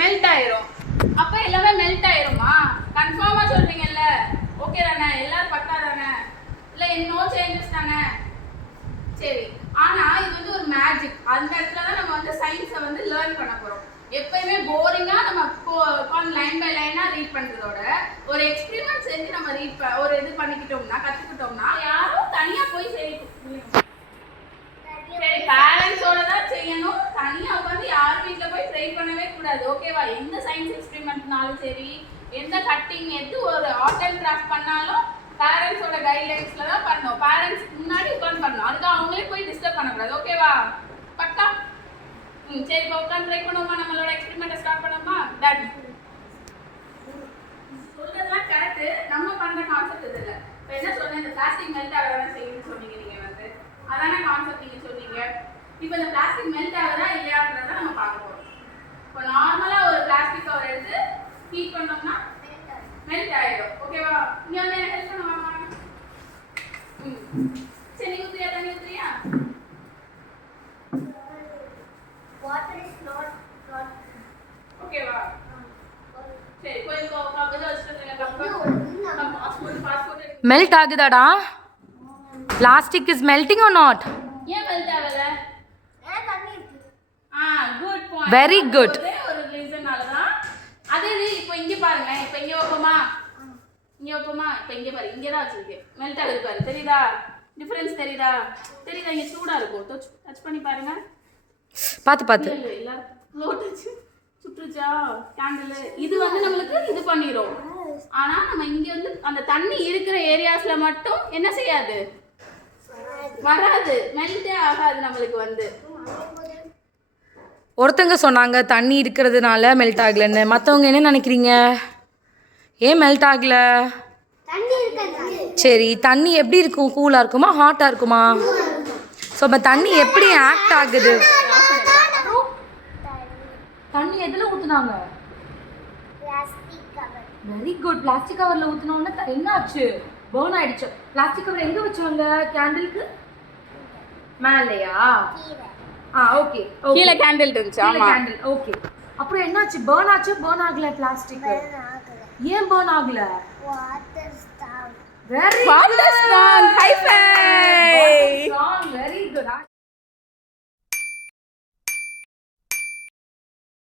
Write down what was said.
Melt ஆயிரும். அப்ப எல்லாமே மெல்ட் ஆயிருமா? கன்ஃபார்மா சொல்றீங்கல்ல? ஓகே தானே? எல்லாரும் பக்கா தானே? இல்ல நோ சேஞ்சஸ் தானே? சரி. ஆனா இது வந்து ஒரு மேஜிக். அந்த இடத்துல தான் நம்ம வந்து சயின்ஸை வந்து லேர்ன் பண்ண போறோம். எப்பயுமே போரிங்கா நம்ம லைன் பை லைனா ரீட் பண்றதோட ஒரு எக்ஸ்பெரிமெண்ட் செஞ்சு நம்ம ஒரு இது பண்ணிக்கிட்டோம்னா கத்துக்கிட்டோம்னா யாரும் தனியா போய் செய்யணும். சரி, பேரண்ட்ஸோட தான் செய்யணும். தனியா உட்காந்து யாரும் வீட்ல போய் ட்ரை பண்ணவே கூடாது. ஓகேவா? எந்த சயின்ஸ் எக்ஸ்பெரிமெண்ட்னாலும் சரி, எந்த கட்டிங் எது ஒரு ஆர்ட் அண்ட் கிராஃப்ட் பண்ணாலும் பேரண்ட்ஸோட கைட்லைன்ஸ்ல தான் பண்ணணும். பேரண்ட்ஸ் முன்னாடி உட்காந்து பண்ணணும். அதுக்கு அவங்களே போய் டிஸ்டர்ப் பண்ணக்கூடாது. ஓகேவா? பக்கா? சரி, இப்போ உட்காந்து ட்ரை பண்ணுவோமா? நம்மளோட எக்ஸ்பெரிமெண்ட்டை ஸ்டார்ட் பண்ணோமா? டன். சொல்றதெல்லாம் கரெக்ட். நம்ம பண்ற கான்செப்ட் இது இல்லை. இப்போ என்ன சொன்னேன், இந்த பிளாஸ்டிக் மெல்ட் ஆகதான் செய்யணும்னு சொன்னீங்க. நீங்க வந்து அதான கான்செப்ட் நீங்க சொன்னீங்க. இப்போ இந்த பிளாஸ்டிக் மெல்ட் ஆகுதா இல்லையான்றதை நம்ம பார்க்க போறோம். இப்போ நார்மலா ஒரு பிளாஸ்டிக் கவர் எடுத்து ஹீட் பண்ணோம்னா மெல்ட் ஆயிடும். ஓகேவா? நீ வந்து எனக்கு ஹெல்ப் பண்ணுவாங்க. சரி, நீ ஊத்துறியா? தண்ணி ஊத்துறியா? Water is not ஓகேவா? சரி, கொஞ்சம் கப்பல வச்சிருங்க. பாஸ்போர்ட் மெல்ட் ஆகுதாடா? Plastic is melting or not? ஏன் மெல்ட் ஆகல? தண்ணி இருக்கு. Good point. Very good. ஒரு ரீசனால தான். அதே இது இப்போ இங்க பாருங்க. இப்போ இங்க வைப்போமா? இங்க வைப்போமா? இப்போ இங்க பாரு. இங்க தான் வச்சிருக்கேன். மெல்ட் ஆகுது பாரு. தெரியுதா? டிஃபரன்ஸ் தெரியுதா? இங்க சூடா இருக்கும். டச் பண்ணி பாருங்க. பாத்து எல்லாரும் லோ டச் சுற்றுச்சா கேண்டில். இது வந்து நம்மளுக்கு இது பண்ணிரும். ஆனா நம்ம இங்க வந்து அந்த தண்ணி இருக்கிற ஏரியாஸ்ல மட்டும் என்ன செய்யாது? வராது. மெல்ட்டே ஆகாது நம்மளுக்கு வந்து. ஒருத்தங்க சொன்னாங்க தண்ணி இருக்கிறதுனால மெல்ட் ஆகலன்னு. மற்றவங்க என்ன நினைக்கிறீங்க? ஏன் மெல்ட் ஆகல? சரி, தண்ணி எப்படி இருக்கும்? கூலாக இருக்குமா ஹாட்டாக இருக்குமா? ஸோ இப்போ தண்ணி எப்படி ஆக்ட் ஆகுது? தண்ணி எதில் ஊற்றுனாங்க? Very good. பிளாஸ்டிக் கவரில் ஊற்றினோன்னா என்ன ஆச்சு? பர்ன் ஆயிடுச்சு. பிளாஸ்டிக் கவர் எங்கே வச்சுவாங்க? கேண்டிலுக்கு மேலையா? ஓகே. கீழே கேண்டில் இருந்துச்சு. ஆமா, கேண்டில். ஓகே. அப்புறம் என்னாச்சு? பர்ன் ஆச்சு? பர்ன் ஆகல பிளாஸ்டிக். ஏன் பர்ன் ஆகல? Very good. High five. Very good.